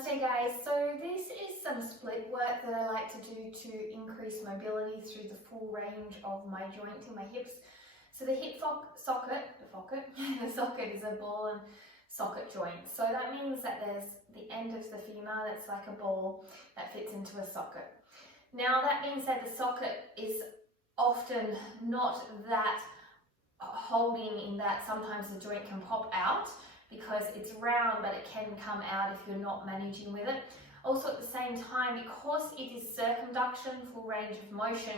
Namaste guys, so this is some split work that I like to do to increase mobility through the full range of my joints in my hips. So the hip socket, the socket is a ball and socket joint. So that means that there's the end of the femur that's like a ball that fits into a socket. Now that means that the socket is often not that holding in that sometimes the joint can pop out because it's round, but it can come out if you're not managing with it. Also at the same time, because it is circumduction, full range of motion,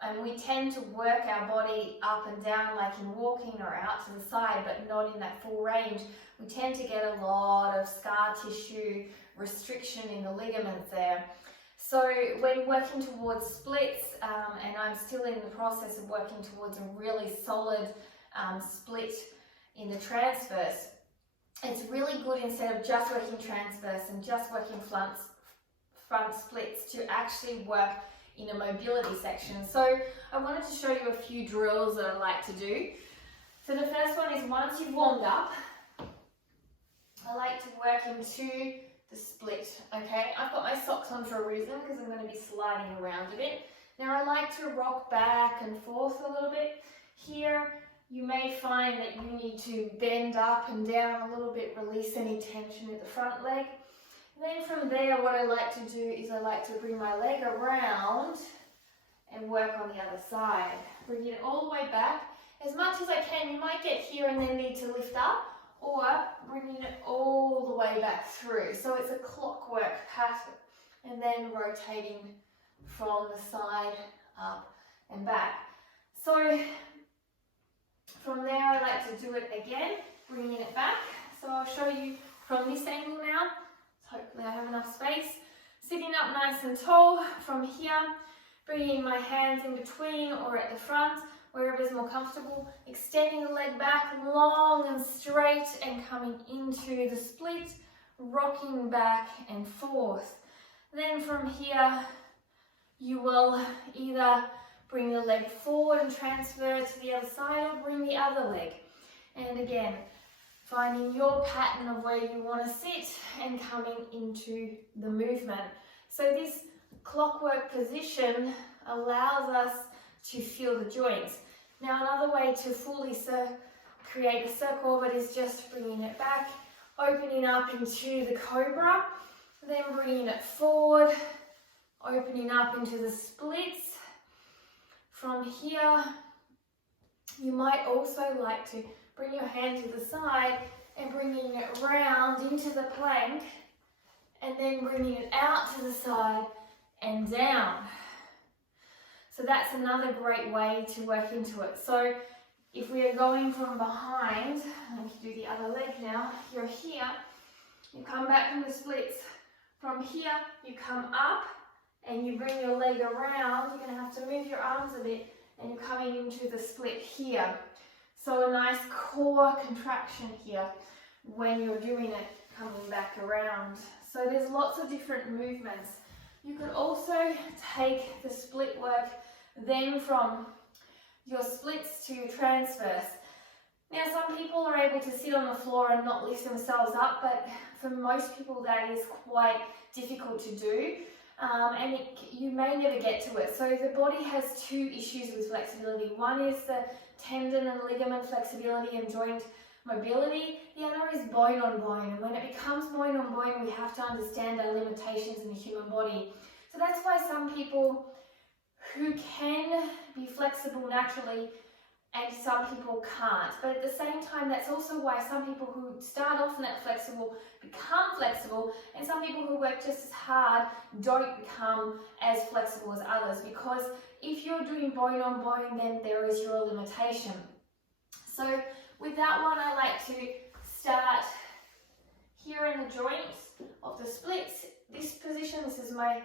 and we tend to work our body up and down like in walking or out to the side, but not in that full range, we tend to get a lot of scar tissue restriction in the ligaments there. So when working towards splits, and I'm still in the process of working towards a really solid split in the transverse, it's really good instead of just working transverse and just working front splits to actually work in a mobility section. So I wanted to show you a few drills that I like to do. So the first one is once you've warmed up, I like to work into the split, okay? I've got my socks on for a reason because I'm going to be sliding around a bit. Now I like to rock back and forth a little bit. Here you may find that you need to bend up and down a little bit, release any tension at the front leg. Then from there, what I like to do is I like to bring my leg around and work on the other side. Bring it all the way back as much as I can. You might get here and then need to lift up, or bringing it all the way back through. So it's a clockwork pattern, and then rotating from the side up and back. So from there, I like to do it again, bringing it back. So I'll show you from this angle now. Hopefully I have enough space. Sitting up nice and tall from here, bringing my hands in between or at the front, wherever is more comfortable, extending the leg back long and straight and coming into the split, rocking back and forth. Then from here, you will either bring the leg forward and transfer to the other side, or bring the other leg. And again, finding your pattern of where you want to sit and coming into the movement. So this clockwork position allows us to feel the joints. Now another way to fully create a circle of it is just bringing it back, opening up into the cobra, then bringing it forward, opening up into the splits. From here, you might also like to bring your hand to the side and bringing it round into the plank, and then bringing it out to the side and down. So that's another great way to work into it. So if we are going from behind, and you do the other leg now, you're here, you come back from the splits. From here, you come up and you bring your leg around. You're going to have to move your arms a bit, and you're coming into the split here. So a nice core contraction here when you're doing it, coming back around. So there's lots of different movements. You could also take the split work then from your splits to transverse. Now some people are able to sit on the floor and not lift themselves up, but for most people that is quite difficult to do. And you may never get to it. So the body has two issues with flexibility. One is the tendon and ligament flexibility and joint mobility. The other is bone on bone. And when it becomes bone on bone, we have to understand our limitations in the human body. So that's why some people who can be flexible naturally and some people can't. But at the same time, that's also why some people who start off not flexible become flexible, and some people who work just as hard don't become as flexible as others, because if you're doing bone on bone, then there is your limitation. So with that one, I like to start here in the joints of the splits. This position, this is my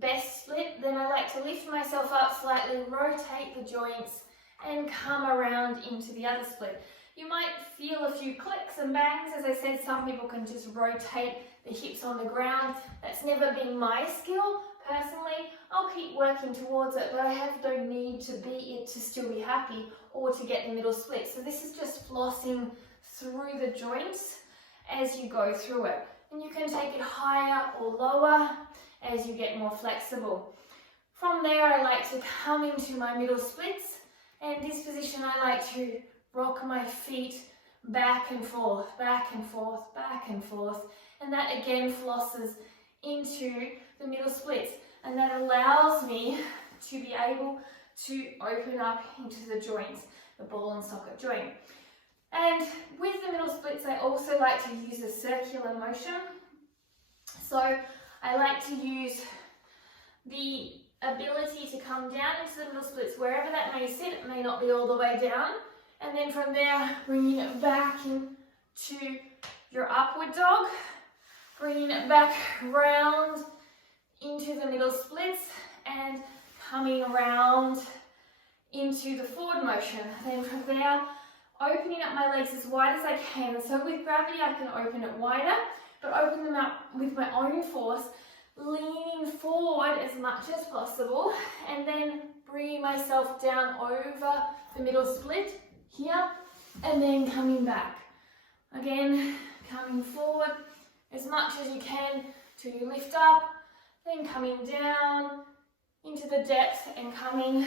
best split. Then I like to lift myself up slightly, rotate the joints, and come around into the other split. You might feel a few clicks and bangs. As I said, some people can just rotate the hips on the ground. That's never been my skill. Personally, I'll keep working towards it, but I don't need to be it to still be happy or to get the middle split. So this is just flossing through the joints as you go through it. and you can take it higher or lower as you get more flexible. From there, I like to come into my middle splits, and this position I like to rock my feet back and forth, back and forth, back and forth, and that again flosses into the middle splits, and that allows me to be able to open up into the joints, the ball and socket joint. And with the middle splits, I also like to use a circular motion. So I like to use the ability to come down into the middle splits wherever that may sit. It may not be all the way down. And then from there, bringing it back into your upward dog, bringing it back round into the middle splits, and coming around into the forward motion. Then from there, opening up my legs as wide as I can. So with gravity, I can open it wider, but open them up with my own force, leaning forward as much as possible, and then bringing myself down over the middle split here, and then coming back. Again, coming forward as much as you can till you lift up, then coming down into the depth and coming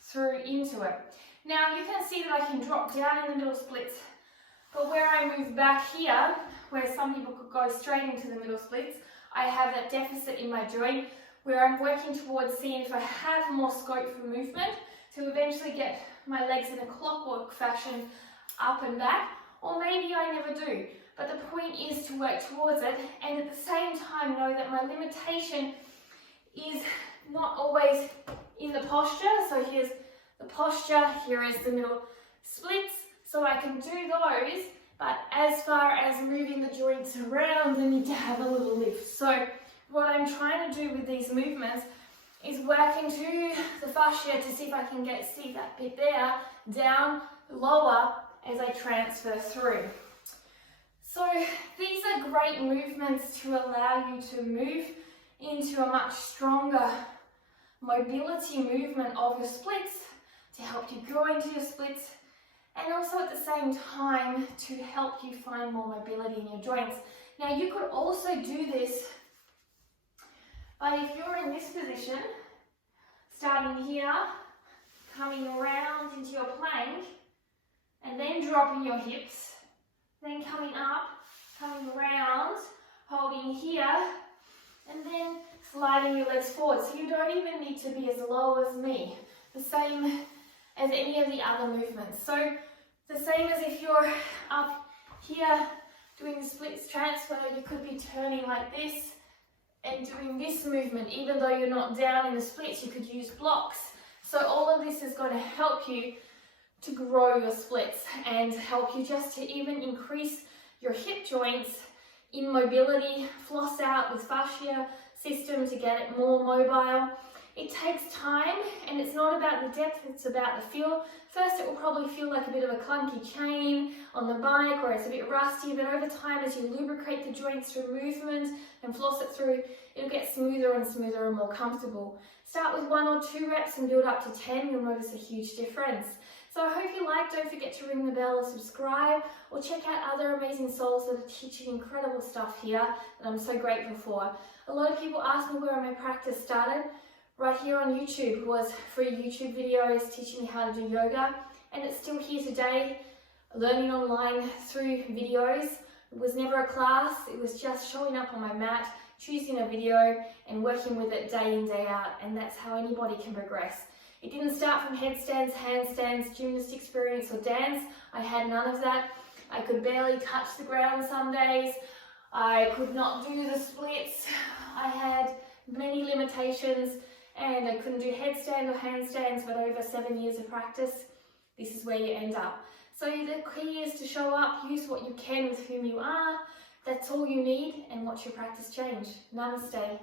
through into it. Now you can see that I can drop down in the middle splits, but where I move back here, where some people could go straight into the middle splits, I have that deficit in my joint where I'm working towards seeing if I have more scope for movement to eventually get my legs in a clockwork fashion up and back, or maybe I never do. But the point is to work towards it, and at the same time know that my limitation is not always in the posture. So here's the posture, here is the middle splits, so I can do those, but as far as moving the joints around, I need to have a little lift. So what I'm trying to do with these movements is work into the fascia to see if I can see that bit there, down, lower, as I transfer through. So these are great movements to allow you to move into a much stronger mobility movement of your splits, to help you grow into your splits, and also at the same time to help you find more mobility in your joints. Now you could also do this, but if you're in this position, starting here, coming around into your plank, and then dropping your hips, then coming up, coming around, holding here, and then sliding your legs forward. So you don't even need to be as low as me. The same as any of the other movements. So the same as if you're up here doing the splits transfer, you could be turning like this and doing this movement. Even though you're not down in the splits, you could use blocks. So all of this is going to help you to grow your splits and help you just to even increase your hip joints in mobility, floss out with fascia system to get it more mobile. It takes time, and it's not about the depth, it's about the feel. First, it will probably feel like a bit of a clunky chain on the bike, or it's a bit rusty, but over time, as you lubricate the joints through movement and floss it through, it'll get smoother and smoother and more comfortable. Start with 1 or 2 reps and build up to 10, you'll notice a huge difference. So I hope you liked. Don't forget to ring the bell or subscribe, or check out other amazing souls that are teaching incredible stuff here that I'm so grateful for. A lot of people ask me where my practice started. Right here on YouTube was free YouTube videos teaching me how to do yoga, and it's still here today, learning online through videos. It was never a class, it was just showing up on my mat, choosing a video and working with it day in, day out, and that's how anybody can progress. It didn't start from headstands, handstands, gymnast experience or dance. I had none of that. I could barely touch the ground some days. I could not do the splits. I had many limitations, and I couldn't do headstand or handstands, but over 7 years of practice, this is where you end up. So the key is to show up, use what you can with whom you are. That's all you need, and watch your practice change. Namaste.